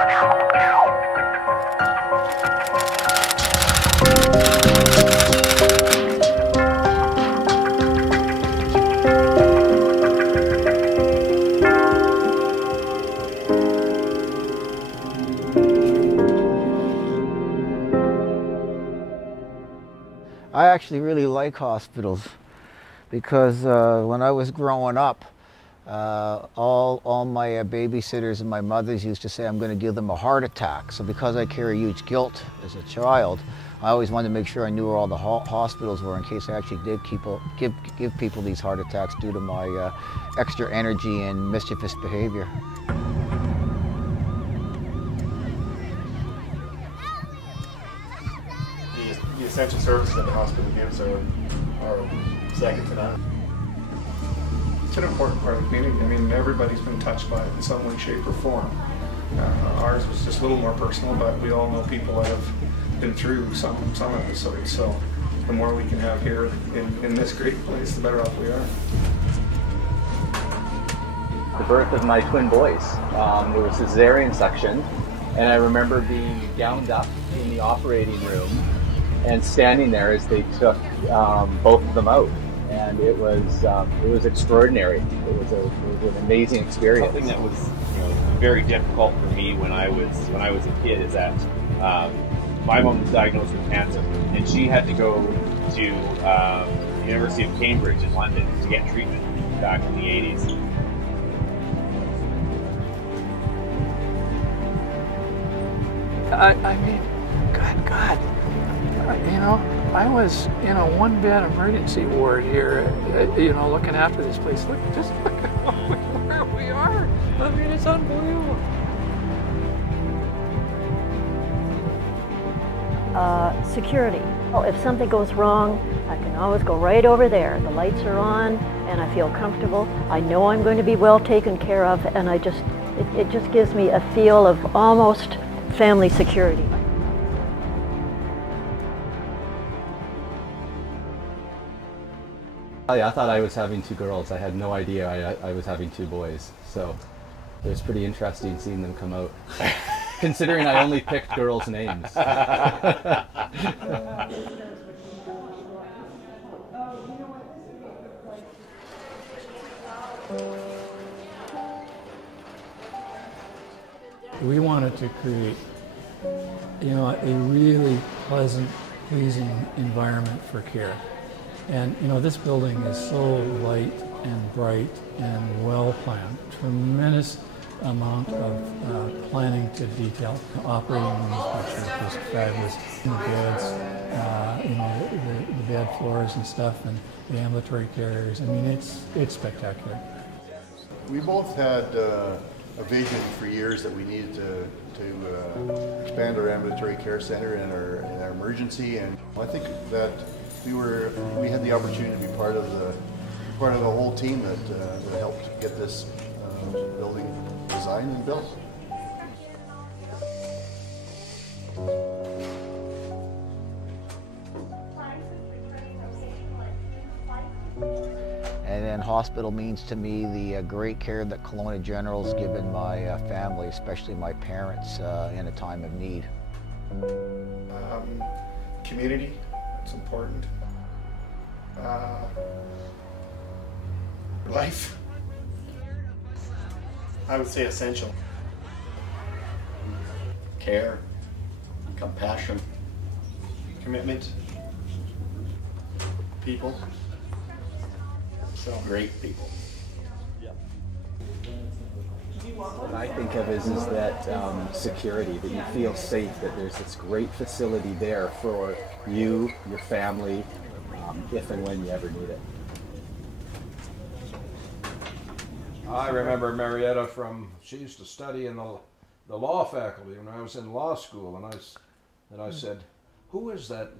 I actually really like hospitals because when I was growing up, all my babysitters and my mothers used to say I'm going to give them a heart attack. So because I carry huge guilt as a child, I always wanted to make sure I knew where all the hospitals were in case I actually did give people these heart attacks due to my extra energy and mischievous behavior. The essential services that the hospital gives are second to none. It's an important part of the community. I mean, everybody's been touched by it in some way, shape, or form. Ours was just a little more personal, but we all know people that have been through some episodes. So the more we can have here in this great place, the better off we are. The birth of my twin boys. There was a cesarean section, and I remember being gowned up in the operating room and standing there as they took both of them out, and it was extraordinary. It was an amazing experience. Something that was very difficult for me when I was a kid is that my mom was diagnosed with cancer, and she had to go to the University of Cambridge in London to get treatment back in the 80s. I mean, God. I was in a one-bed emergency ward here, looking after this place. Look at where we are. I mean, it's unbelievable. Security. Oh, if something goes wrong, I can always go right over there. The lights are on, and I feel comfortable. I know I'm going to be well taken care of, and it just gives me a feel of almost family security. I thought I was having two girls. I had no idea I was having two boys. So it was pretty interesting seeing them come out. Considering I only picked girls' names. We wanted to create, a really pleasant, pleasing environment for care. And this building is so light and bright and well planned. Tremendous amount of planning to detail. The operating rooms, which is just fabulous. The beds, the bed floors and stuff, and the ambulatory carriers. I mean, it's spectacular. We both had a vision for years that we needed to expand our ambulatory care center and our emergency, and I think that we had the opportunity to be part of the whole team that helped get this building designed and built. And then hospital means to me the great care that Kelowna General's given my family, especially my parents, in a time of need. Community, it's important. Life, I would say essential. Care, compassion, Commitment, people. So great people. What I think of is that security, that you feel safe, that there's this great facility there for you, your family, if and when you ever need it. I remember Marietta she used to study in the law faculty when I was in law school, and I said, who is that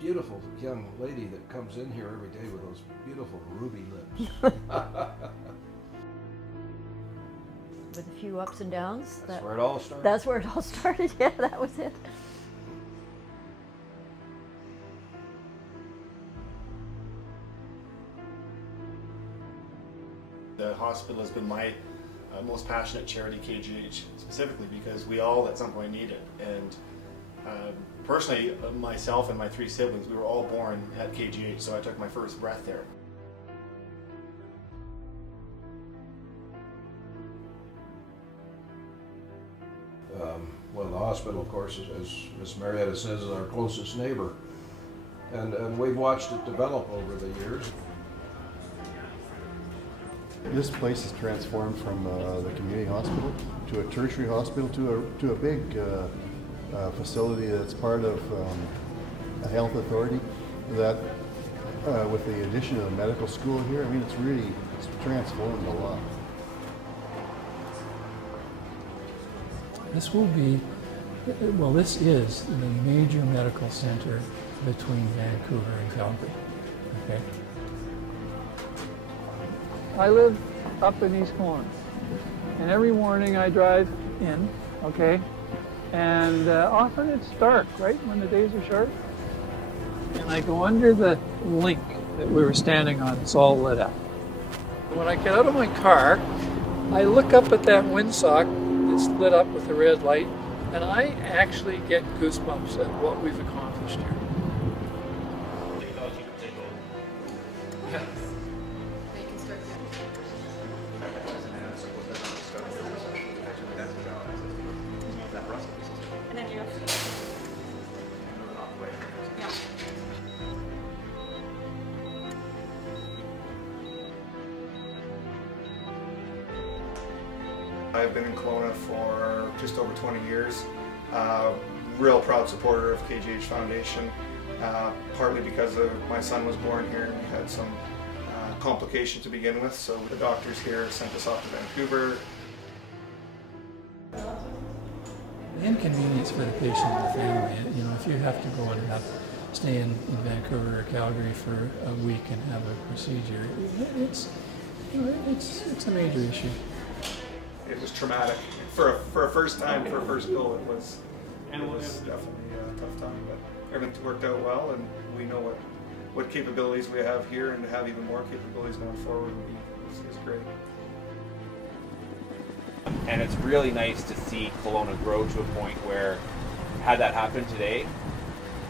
beautiful young lady that comes in here every day with those beautiful ruby lips? With a few ups and downs. That's where it all started. That's where it all started, yeah, that was it. the hospital has been my most passionate charity, KGH, specifically because we all at some point need it. And personally, myself and my 3 siblings, we were all born at KGH, so I took my first breath there. Well, the hospital, of course, as Marietta says, is our closest neighbor. And we've watched it develop over the years. This place has transformed from the community hospital to a tertiary hospital to a big facility that's part of a health authority that with the addition of the medical school here, I mean, it's transformed a lot. This will be, well, this is the major medical center between Vancouver and Calgary, okay? I live up in East Kelowna, and every morning I drive in, okay? And often it's dark, right, when the days are short. And I go under the link that we were standing on, it's all lit up. When I get out of my car, I look up at that windsock that's lit up with the red light, and I actually get goosebumps at what we've accomplished here. I've been in Kelowna for just over 20 years. Real proud supporter of KGH Foundation, partly because my son was born here and we had some complications to begin with, so the doctors here sent us off to Vancouver. The inconvenience for the patient and the family, you know, if you have to go and stay in Vancouver or Calgary for a week and have a procedure, it's a major issue. It was traumatic. For a first time, for a first bill, it was definitely a tough time, but everything worked out well, and we know what capabilities we have here, and to have even more capabilities going forward is great. And it's really nice to see Kelowna grow to a point where, had that happened today,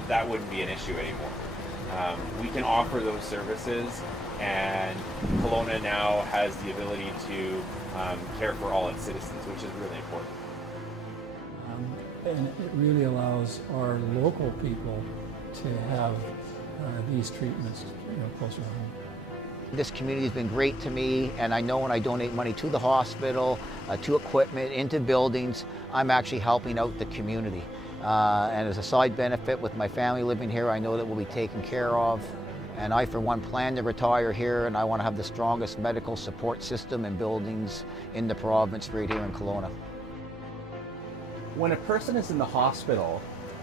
that wouldn't be an issue anymore. We can offer those services, and Kelowna now has the ability to care for all its citizens, which is really important. And it really allows our local people to have these treatments, you know, closer to home. This community has been great to me, and I know when I donate money to the hospital, to equipment, into buildings, I'm actually helping out the community. And as a side benefit with my family living here, I know that we'll be taken care of. And I, for one, plan to retire here, and I want to have the strongest medical support system and buildings in the province right here in Kelowna. When a person is in the hospital,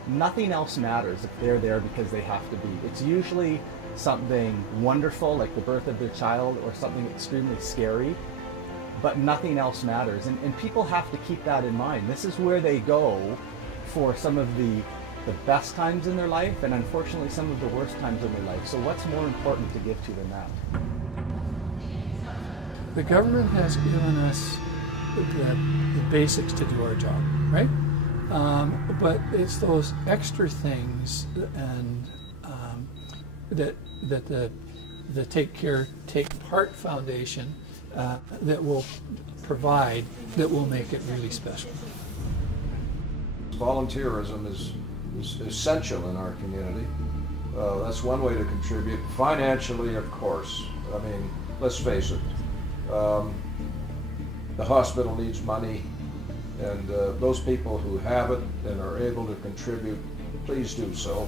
nothing else matters if they're there because they have to be. It's usually something wonderful, like the birth of their child, or something extremely scary, but nothing else matters. And people have to keep that in mind. This is where they go for some of the best times in their life, and unfortunately some of the worst times in their life. So what's more important to give to than that? The government has given us the basics to do our job, right? But it's those extra things and that the Take Part Foundation that will provide, that will make it really special. Volunteerism is essential in our community. That's one way to contribute. Financially, of course. I mean, let's face it. The hospital needs money, and those people who have it and are able to contribute, please do so.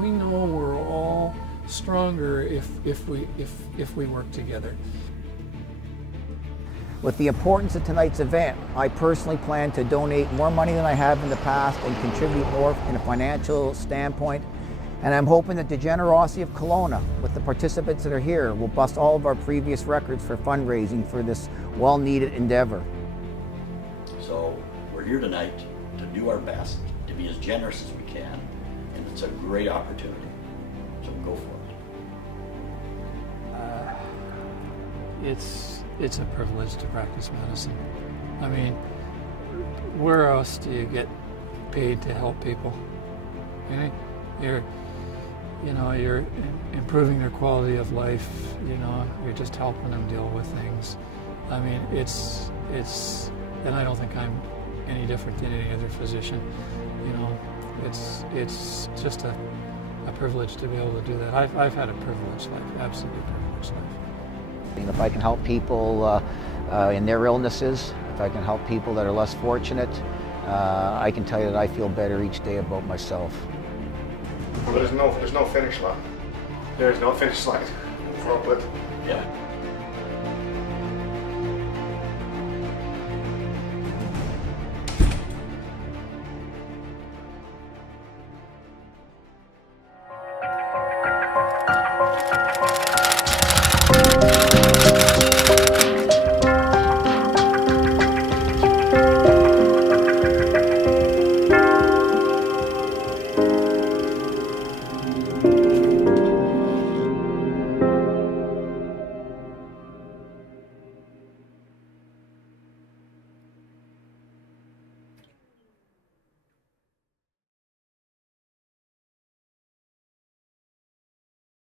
We know we're all stronger if we work together. With the importance of tonight's event, I personally plan to donate more money than I have in the past and contribute more in a financial standpoint. And I'm hoping that the generosity of Kelowna, with the participants that are here, will bust all of our previous records for fundraising for this well-needed endeavor. So we're here tonight to do our best, to be as generous as we can, and it's a great opportunity. So go for it. it's a privilege to practice medicine. I mean, where else do you get paid to help people? You're improving their quality of life. You're just helping them deal with things. I mean, it's, and I don't think I'm any different than any other physician. It's just a privilege to be able to do that. I've had a privileged life, absolutely privileged life. If I can help people in their illnesses, if I can help people that are less fortunate, I can tell you that I feel better each day about myself. There's no finish line. There's no finish line. But Yeah.